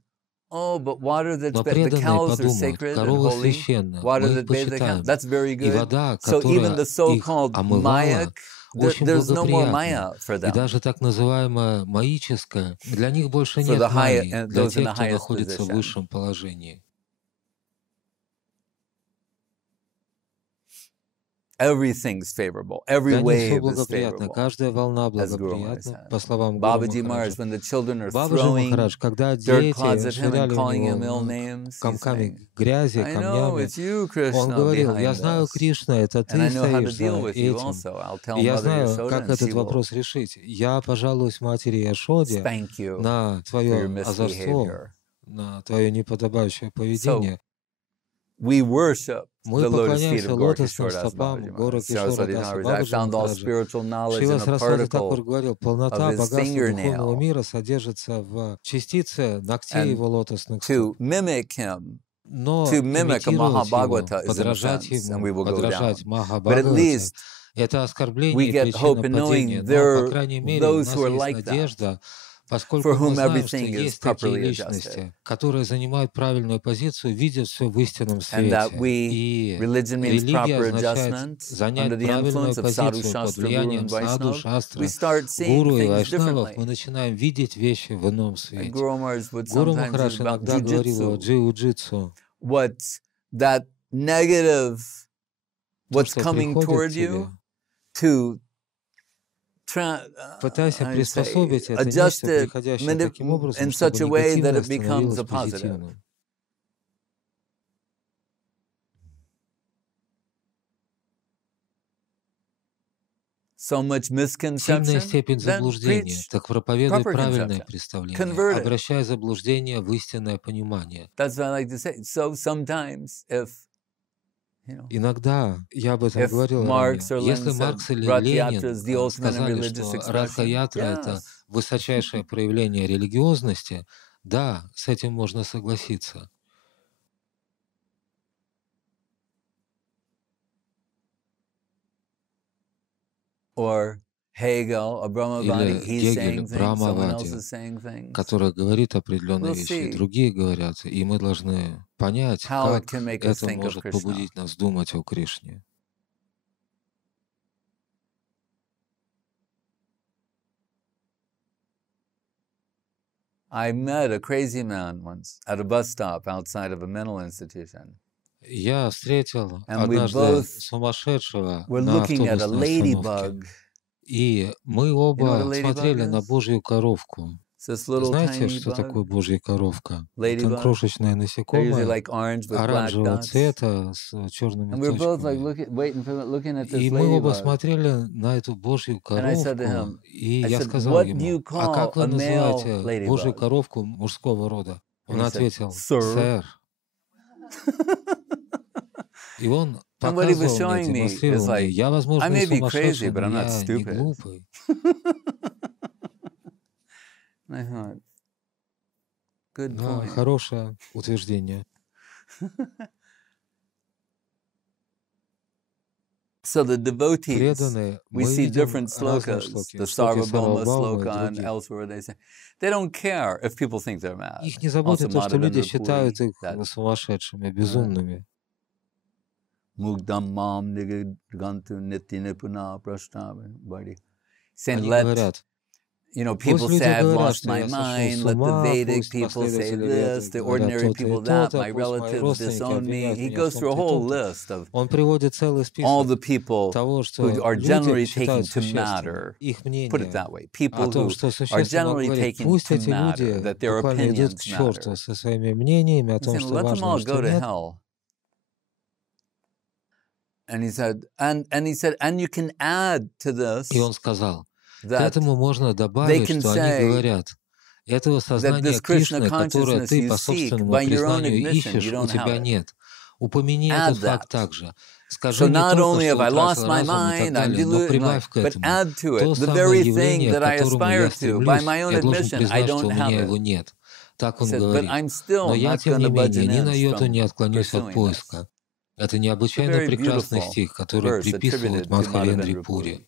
oh, but water that's Но the преданные cows are подумают, sacred and коровы holy, священны, water мы их that bathes the cows, почитаем, that's very и good. вода, So even которая the их so-called омывала, Mayak, очень there's no more благоприятна. Maya for И them, даже так называемая маическая, для них больше for нет the майи, high, для those in тех, the кто highest находится в position. высшем положении. Everything's favorable. Every Для них все wave is благоприятно, favorable, каждая волна as Guru Maharaj благоприятна, said. по словам Гуру Babaji Maharaj, Махараджа. when the children are Бабаджи throwing Махарадж, когда dirt дети clods at him and швыряли в calling him ill него names, he's комками saying, грязи, I know камнями, it's you, он Krishna, говорил: «Я behind знаю, this. Кришна, это And I ты know how to стоишь deal за with you этим. also. I'll tell И я Mother знаю, Yashoda, как and she этот will вопрос решить. Я пожалуюсь матери Яшоде spank you на for your твое озорство, misbehavior. на твое неподобающее So поведение». we worship Мы the lotus feet поклоняемся of лотосным Gaura Kishore Das стопам Babaji Гора Maharaj. Кишора Saraswati Даса Thakur says, I Бабаджи found all Махараджа. spiritual knowledge Шрила in a Сарасвати Такур particle говорил: of полнота his богатства духовного fingernail. мира содержится в частице ногтей And его лотосных to стоп. mimic him, Но to mimic a имитировать его, Mahabhagavata is an подражать offense, and ему, we will go подражать down. But at Махабхагавате least — это we оскорбление и get hope причина in падения. knowing Но, there по are крайней мере, у those нас who are есть like that, надежда, for поскольку мы whom знаем, что everything is есть такие properly adjusted. личности, которые занимают правильную позицию, видят все в истинном And that свете. we, И religion means религия proper означает adjustment under занять the правильную influence of sadhu, позицию под shastra, guru, влиянием and саду, Vaishnav. We шастра, start seeing гуру и things вайшнавов. Мы differently. начинаем видеть вещи в ином Like свете. Guru Maharaj would Гуру sometimes Махарадж use about иногда говорил о jujitsu, джиу-джитсу. what that negative, То, what's что coming приходит toward тебе, you, to пытайся how do you say, приспособить это adjust нечто, it приходящее таким in образом, such чтобы a way that негативное it becomes становилось a positive. позитивным. So much Сильная misconception, степень then заблуждения. preach Так проповедуй proper правильное conception. представление, Convert it. обращая заблуждение в истинное понимание. That's what I like to say. So sometimes if, Иногда, я об этом if говорил ранее, Marx or если Lenin said Маркс или Rath Ленин Yatra is the ultimate in сказали, religious что expression, Радха-ятра — yes. это высочайшее проявление религиозности, да, с этим можно согласиться. Or Hegel or Brahmavadi, Или he's saying Гегель, things, someone else Брамавади, is saying things. который говорит определенные We'll вещи, see другие говорят, и мы должны понять, how it как can make us это think of может Krishna. побудить нас думать о Кришне. I met a crazy man once at a bus stop outside of a mental institution. Я встретил однажды сумасшедшего на автобусной остановке, и мы оба смотрели на Божью коровку. Знаете, что такое Божья коровка? Это крошечное насекомое оранжевого цвета с черными точками. И мы оба смотрели на эту Божью коровку, и я сказал ему: «А как вы называете Божью коровку мужского рода?» Он ответил: «Сэр». И он показывал мне, демонстрировал мне: «Я, возможно, и сумасшедший, но я не глупый». Да, хорошее утверждение. So the devotees, we see different разные slokas, the Sarvabhauma sloka and elsewhere they say, they don't care if people think they're mad. Их не заботит то, что люди считают их сумасшедшими, безумными. Mugdam mam nigantu niti nipuna prashtava bari. Они говорят: you know, people say, I've lost my mind, let the Vedic people say this, the ordinary people that, my relatives disown me. He goes through a whole list of all the people who are generally taken to matter, put it that way, people who are generally taken to matter, that their opinions matter. Saying, let them all go to hell. And he said, and you can add to this. И он сказал: к этому можно добавить, что они говорят: этого сознания Кришны, которое ты по собственному признанию ищешь, у тебя нет. Упомяни этот факт также. Скажи не только, что утратил разум и так далее, но прибавь к этому то самое явление, к которому я стремлюсь, я должен признать, что у меня его нет. Так он говорит. Но я, тем не менее, ни на йоту не отклонюсь от поиска. Это необычайно прекрасный стих, который приписывают Мадхавендре Пури.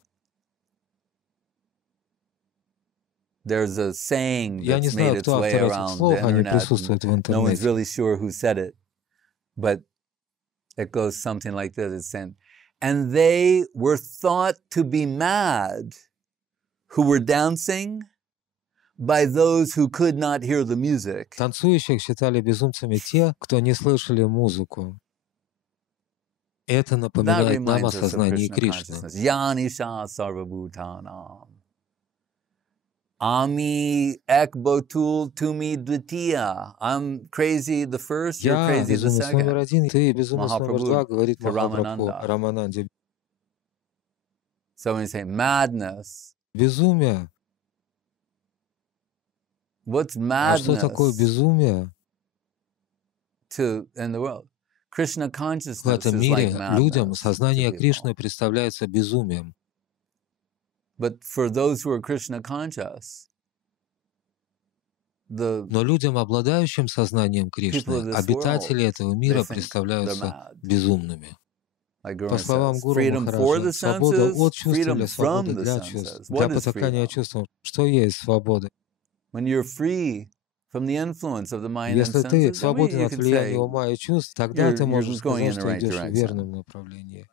Я не знаю, кто автор этих слов, они присутствуют в интернете. No one's really sure who said it, but it goes something like this. It's saying, and they were thought to be mad who were dancing by those who could not hear the music. Танцующих считали безумцами те, кто не слышали музыку. Это напоминает нам о сознании Кришны. Ami ek botul tumi dvitiya. I'm crazy the first, you're crazy the second. Я безумец номер один, ты безумец номер два, говорит Махапрабху Рамананде. So when you say madness, безумие. What's madness? А что такое безумие? In the world, Krishna consciousness в этом мире is like madness. Людям сознание Кришны представляется безумием. But for those who are Krishna conscious, но людям, обладающим сознанием Кришны, обитатели этого мира представляются безумными. По словам Гуру Махараджа, свобода от чувств или свобода для чувств, для потакания чувствам. Что есть свобода? Если ты свободен от влияния ума и чувств, тогда ты можешь сказать, что идешь в верном направлении.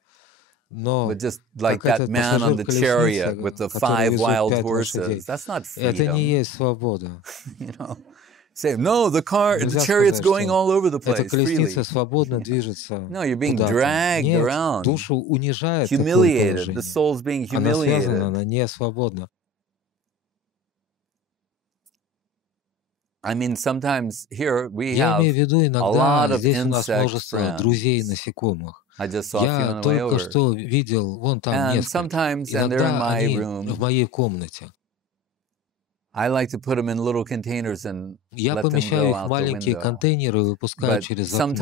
Но like that man on the chariot with the 5 wild horses, that's not freedom. Это не есть свобода. You know, say no, the chariot's going all over the place. Эта колесница свободно движется. No, you're being dragged around. Душу унижает humiliated. The soul's being humiliated. Она связана, она не свободна. I mean, sometimes here we Я have имею в виду, a lot иногда of здесь у нас insect множество friends. друзей насекомых. Я только что видел, вон там несколько. Иногда они в моей комнате. Я помещаю их в маленькие контейнеры и выпускаю через окно.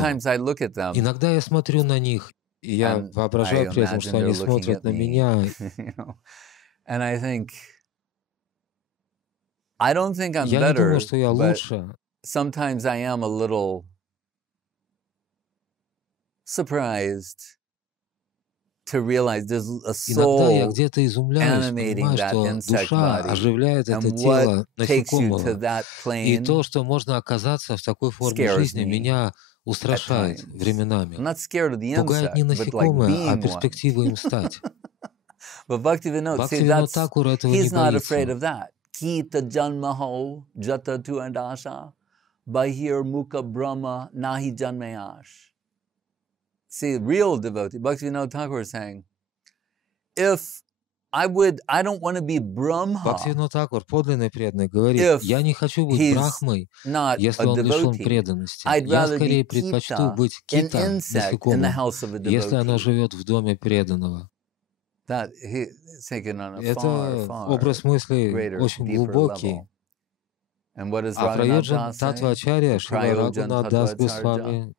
Иногда я смотрю на них, и я воображаю при этом, что они смотрят на меня. Я не думаю, что я лучше. Surprised to realize there's a Иногда я soul где-то изумляюсь, понимаю, что душа оживляет это тело насекомого. И то, что можно оказаться в такой форме жизни, меня устрашает временами. Пугает не насекомое, а перспектива им стать. Бхактивинод Тхакур этого не боится. kita janmaho jata tu andasha bahir mukha brahma nahi janmayash. See, real devotee, Bhaktivinoda Thakur is saying, if I don't want to be Brahma. Бхактивинода Тхакур, подлинный преданный, говорит, я не хочу быть Брахмой, если он лишен преданности. Я скорее предпочту быть кита, насекомым, если оно живет в доме преданного. Это образ мысли очень глубокий. А Прайоджан Татва-ачарья Шрила Санатан Госвами,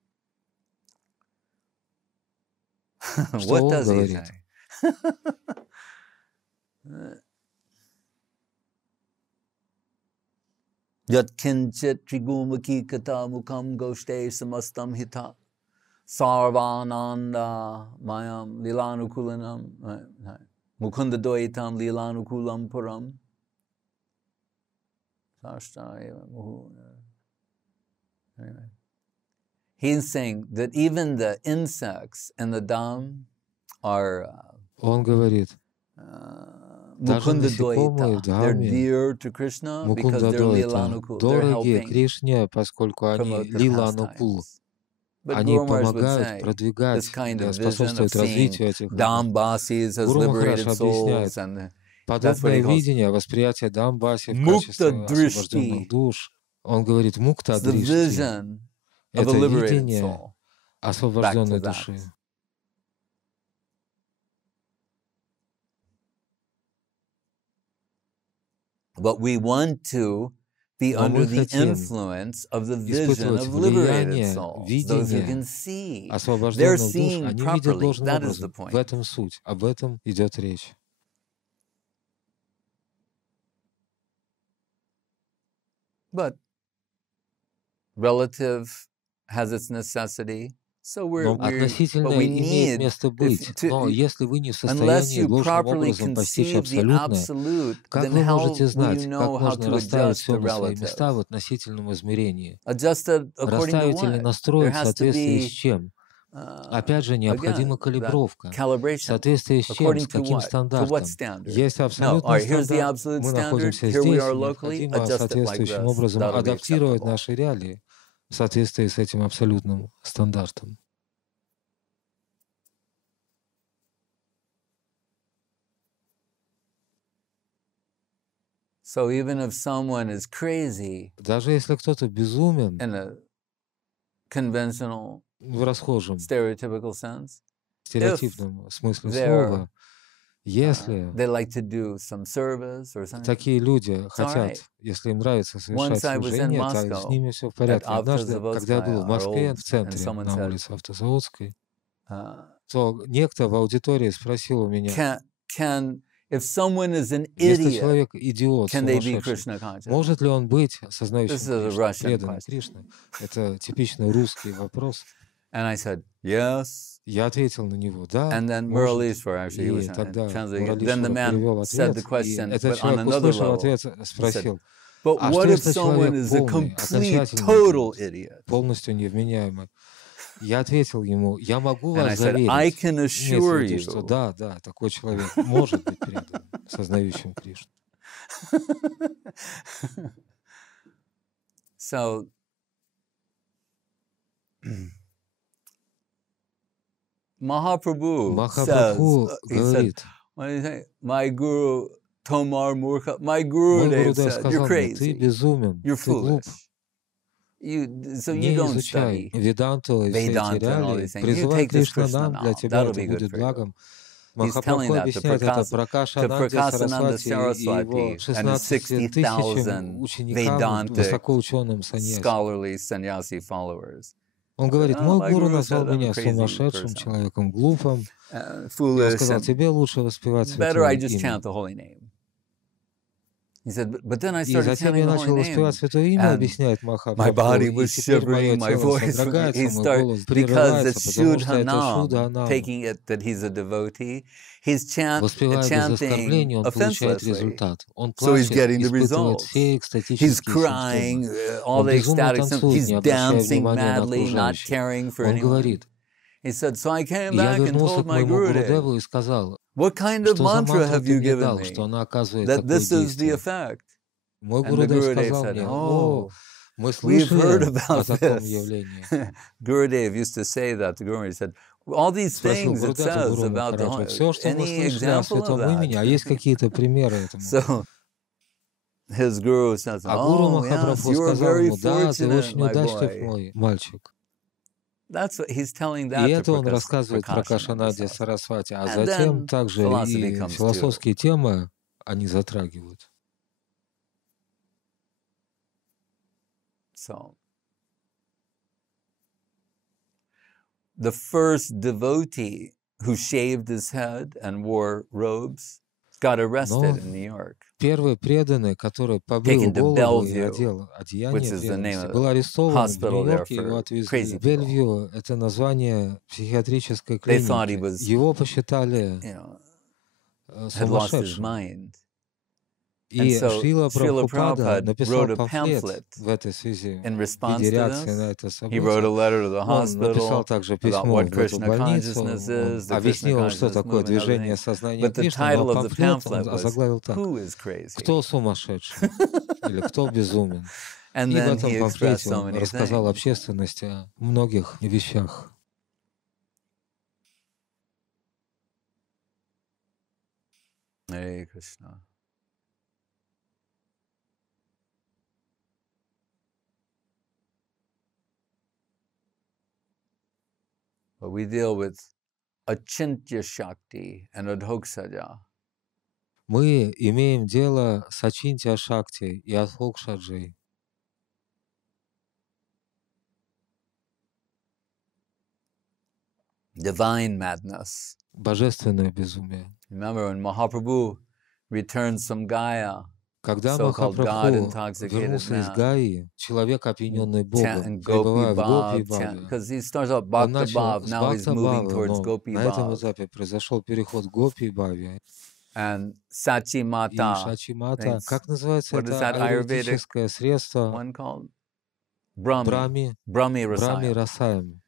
что он говорит? Yat kinchit trigumaki kata mukam goshte samastam hita sarvananda mayam lilanukulanam mukunda doitam lilanukulam puram. He's saying that even the insects in the dham are Он говорит, даже насекомые в Дхамме, Мукунда Дойта, дороги Кришне, поскольку они лила-анукул. Они помогают продвигать, способствуют развитию этих. Гуру Махарадж объясняет, подобное видение, восприятие Дамбаси в качестве освобожденных душ, он говорит, мукта-дришти, это видение освобожденной души. But we want to be under the influence of the vision of liberated souls, those who can see. They're seeing properly. That is the point. В этом суть. Об этом идет речь. But relative has its necessity. Но относительно имеет место быть. Но если вы не в состоянии должным образом постичь абсолютное, как вы можете знать, как можно расставить все на свои места в относительном измерении? Расставить или настроить в соответствии с чем? Опять же, необходима калибровка. В соответствии с чем, с каким стандартом? Есть абсолютный стандарт, мы находимся здесь, необходимо соответствующим образом адаптировать наши реалии в соответствии с этим абсолютным стандартом. So even if someone is crazy, даже если кто-то безумен in a conventional, в расхожем, stereotypical sense, стереотипном смысле слова, если такие люди хотят, если им нравится совершать служение, то с ними все в порядке. Однажды, когда я был в Москве, в центре, на улице Автозаводской, то некто в аудитории спросил у меня, если человек идиот, сумасшедший, может ли он быть осознающим преданным Кришне? Это типичный русский вопрос. Я ответил на него, да. И тогда Муралишвар перевел ответ, и этот человек, услышав ответ, спросил, а что если человек полный, окончательно, полностью невменяемый? Я ответил ему, я могу вас заверить, что да, такой человек может быть преданным, сознающим Кришну. Махапрабху говорит, мой Гурудев сказал мне, ты безумен, ты глуп. Не изучай Веданту и все эти реалии, призывай Кришнанам, для тебя это будет благом. Махапрабху объясняет это Пракаша Сарасвати и его 16 тысячам ученикам, высокоученым саньяси. Он говорит, мой гуру назвал меня сумасшедшим человеком, глупым. Я сказал, тебе лучше воспевать святое имя. И затем я начал воспевать святое имя, объясняет Махапрабху, и теперь мое тело содрогается, мой голос прерывается, потому что это Шудханам. Воспевая без оскорбления, он получает результат. Он плачет, испытывает все экстатические симптомы. Он безумно танцует, не обращая внимания на окружающих. Он говорит, я вернулся к моему Гурудеву и сказал, что за мантру ты мне дал, что она оказывает такое действие. Мой And the Гурудев Gurudev сказал said, мне, oh, мы we've heard слышали о about таком this. явлении. Gurudev used to say that to Guru. He said, all these Спросил things it Гурудев у says Гуру about Махараджа, the все, что мы any слышали о example of святом имени, а that. есть какие-то примеры этому? So his Guru says, А Гуру oh yes, Махапрабху you are сказал very ему, да, ты fortunate, очень my удачлив, boy. мой мальчик. That's what he's telling И that to это он рассказывает про Пракаша Кашанаде Сарасвати, а And затем then также philosophy и comes too. философские темы они затрагивают. So the first devotee who shaved his head and wore robes got arrested in New York. Первый преданный, который побрил голову и одел одеяние преданности, был арестован в Нью-Йорке, его отвезли в Бельвью. Это название психиатрической клиники. Его посчитали сумасшедшим. И Шрила Прабхупада написал памфлет в этой связи, в виде реакции на это событие. Он написал также письмо в эту больницу, он объяснил, что такое движение сознания Кришны, но памфлет он озаглавил так: «Кто сумасшедший?» или «Кто безумен?» И в этом памфлете он рассказал общественности о многих вещах. Hare Krishna. But we deal with nitья-дас and адхоксаджа. Мы имеем дело с нитья-шакти и адхоксаджей. Divine madness. Божественное безумие. Remember when Mахапрабху returned from Gaya, когда Махапрабху вернулся из Гаи, человек, опьяненный Богом, пребывая в Гопи-бхаве, он начал с Бхакта-бхавы, но на этом этапе произошел переход к Гопи-бхаве. И Шачи-мата, как называется это аюрведическое средство? Брами Расаем.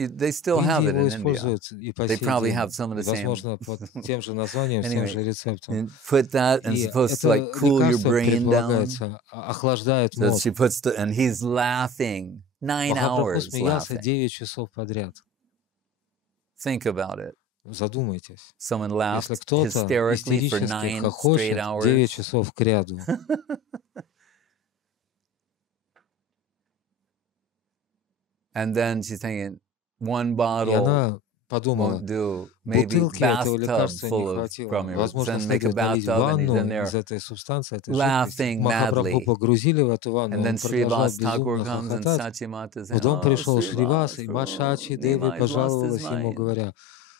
They still have it in India. They probably have some of the same. Возможно, под тем же названием, с тем же рецептом. Put that and supposed to like cool your brain down. Охлаждает So мозг. she puts the, and he's laughing 9 Махапрабху hours смеялся laughing. 9 часов подряд. Think about it. Задумайтесь. Someone laughed Если кто-то hysterically for истерически 9 хохочет straight hours. 9 часов кряду. And then she's thinking, one bottle. И она подумала, бутылки этого лекарства не хватило. Возможно, следует налить ванну из этой субстанции, этой жидкости. Махапрабху погрузили в эту ванну, он продолжал безумно хохотать. Потом пришел Шривас, и Мат-шачи Деви пожаловалась ему, говоря,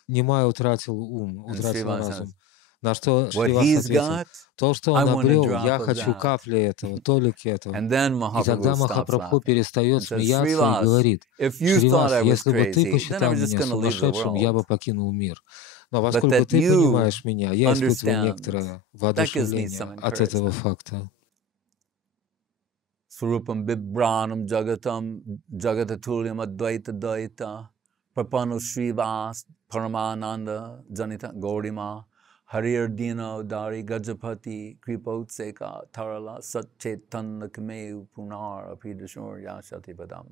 Нимай утратил ум, утратил разум. На что Шривас ответил, то, что он обрел, я хочу капли этого, толики этого. И тогда Махапрабху перестает смеяться и говорит, Шривас, если бы ты посчитал меня сумасшедшим, я бы покинул мир. Но поскольку ты понимаешь меня, я испытываю некоторое воодушевление от этого факта. Сварупам бибранам джагатам джагататулям адвайта дайта прапану Шривас парамананда джанита горима Harir Dino Dari Gajapati Kripotseka Tarala Satchetanna Kameu Punar Apidashur Yashati Padam.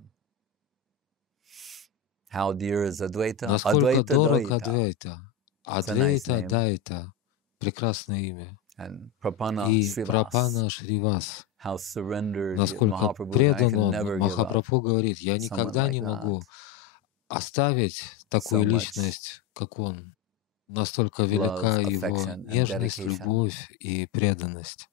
How dear is Advaita? Насколько дорог Адвайта? Адвайта Дайта. Прекрасное имя. И Прапана Шривас. Насколько предан он, Махапрабху говорит, я никогда не могу оставить такую личность, как он. Настолько велика его нежность, любовь и преданность.